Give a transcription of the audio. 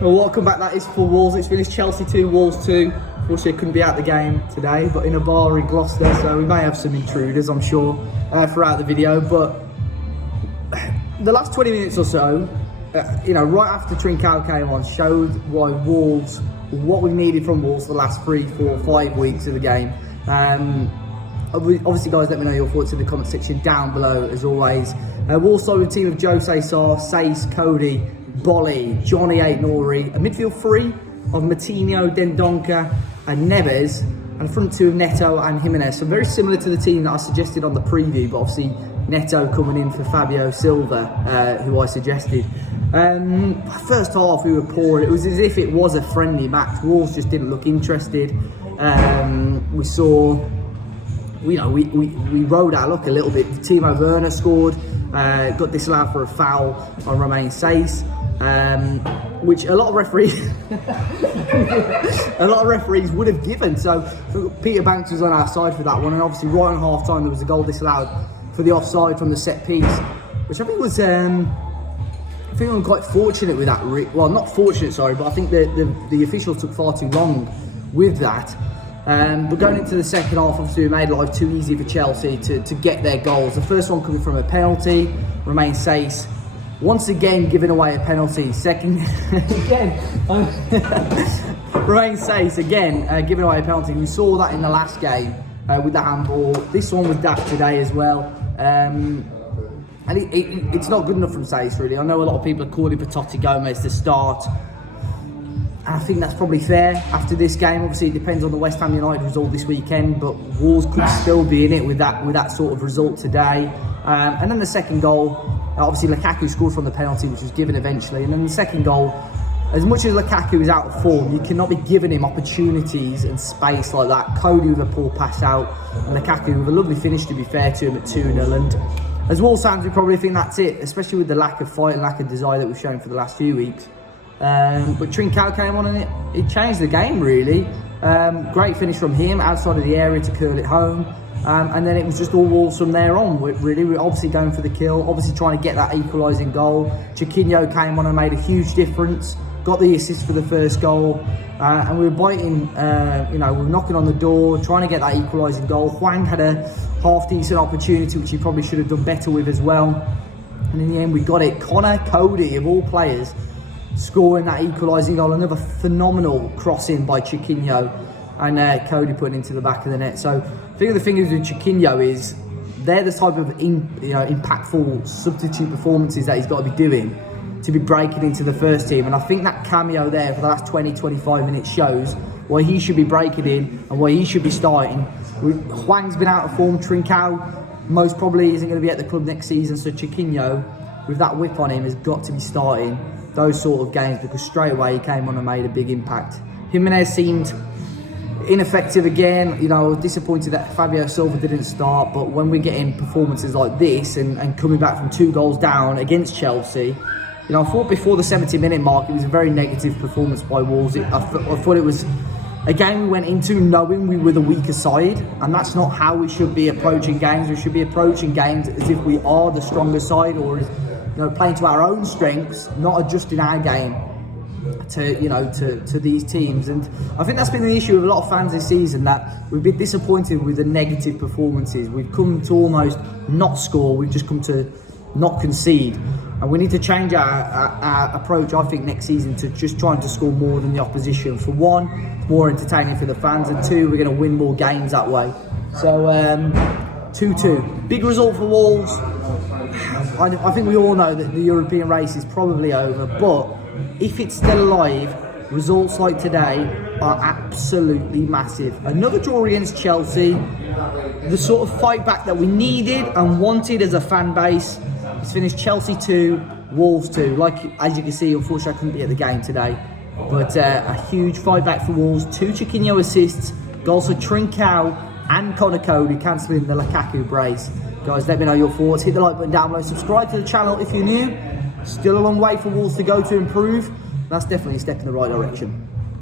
Well, welcome back. That is for Wolves. It's finished Chelsea 2, Wolves 2. Unfortunately, couldn't be at the game today, but in a bar in Gloucester, so we may have some intruders, I'm sure, throughout the video. But the last 20 minutes or so, right after Trincao came on, showed why Wolves, what we needed from Wolves the last 3, 4, 5 weeks of the game. Obviously, guys, let me know your thoughts in the comment section down below, as always. Wolves started with a team of Jose Sarr, Saïss, Coady, Bolly, Johnny Aït-Nouri, a midfield 3 of Matinho, Dendoncker and Neves, and a front 2 of Neto and Jimenez. So very similar to the team that I suggested on the preview, but obviously Neto coming in for Fabio Silva, who I suggested. First half we were poor. It was as if it was a friendly match. Wolves just didn't look interested. We saw, we rode our luck a little bit. Timo Werner scored, got disallowed for a foul on Romain Saïss, which a lot of referees would have given. So Peter Banks was on our side for that one, and obviously right on half time there was a goal disallowed for the offside from the set piece, which I think was I'm quite fortunate with that. Well, not fortunate, sorry, but I think the official took far too long with that. But going into the second half, obviously we made life too easy for Chelsea to get their goals. The first one coming from a penalty, Romain Saïss once again giving away a penalty. Second, again, Romain Saïss again giving away a penalty. We saw that in the last game with the handball. This one was daft today as well. And it's not good enough from Saïss, really. I know a lot of people are calling for Totti Gomez to start. And I think that's probably fair after this game. Obviously, it depends on the West Ham United result this weekend, but Wolves could still be in it with that sort of result today. And then the second goal, obviously Lukaku scored from the penalty, which was given eventually. And then the second goal, as much as Lukaku is out of form, you cannot be giving him opportunities and space like that. Coady with a poor pass out, and Lukaku with a lovely finish, to be fair to him, at 2-0. And as Wolves fans, we probably think that's it, especially with the lack of fight and lack of desire that we've shown for the last few weeks. But Trincao came on and it changed the game, really. Great finish from him outside of the area to curl it home. And then it was just all Wolves from there on. Really, we're obviously going for the kill, obviously trying to get that equalising goal. Chiquinho came on and made a huge difference, got the assist for the first goal. And we were biting, we were knocking on the door, trying to get that equalising goal. Hwang had a half-decent opportunity, which he probably should have done better with as well. And in the end, we got it. Coady, of all players, scoring that equalising goal. Another phenomenal crossing by Chiquinho, and Coady putting into the back of the net. So I think the thing is with Chiquinho is they're the type of impactful substitute performances that he's got to be doing to be breaking into the first team. And I think that cameo there for the last 20-25 minutes shows why he should be breaking in and why he should be starting. Hwang's been out of form. Trincao most probably isn't going to be at the club next season, so Chiquinho, with that whip on him, has got to be starting those sort of games, because straight away he came on and made a big impact. Jimenez seemed ineffective again. I was disappointed that Fabio Silva didn't start, but when we're getting performances like this and coming back from 2 goals down against Chelsea, I thought before the 70-minute mark it was a very negative performance by Wolves. I thought it was a game we went into knowing we were the weaker side, and that's not how we should be approaching games. We should be approaching games as if we are the stronger side, or playing to our own strengths, not adjusting our game to these teams. And I think that's been the issue with a lot of fans this season, that we've been disappointed with the negative performances. We've come to almost not score, we've just come to not concede. And we need to change our approach, I think, next season to just trying to score more than the opposition. For one, more entertaining for the fans, and two, we're going to win more games that way. So 2-2. Big result for Wolves. I think we all know that the European race is probably over, but if it's still alive, results like today are absolutely massive. Another draw against Chelsea, the sort of fight back that we needed and wanted as a fan base. It's finished Chelsea 2, Wolves 2. As you can see, unfortunately I couldn't be at the game today, but a huge fight back for Wolves. 2 Chiquinho assists, goals for Trincao and Coady, cancelling the Lukaku brace. Guys, let me know your thoughts. Hit the like button down below. Subscribe to the channel if you're new. Still a long way for Wolves to go to improve. That's definitely a step in the right direction.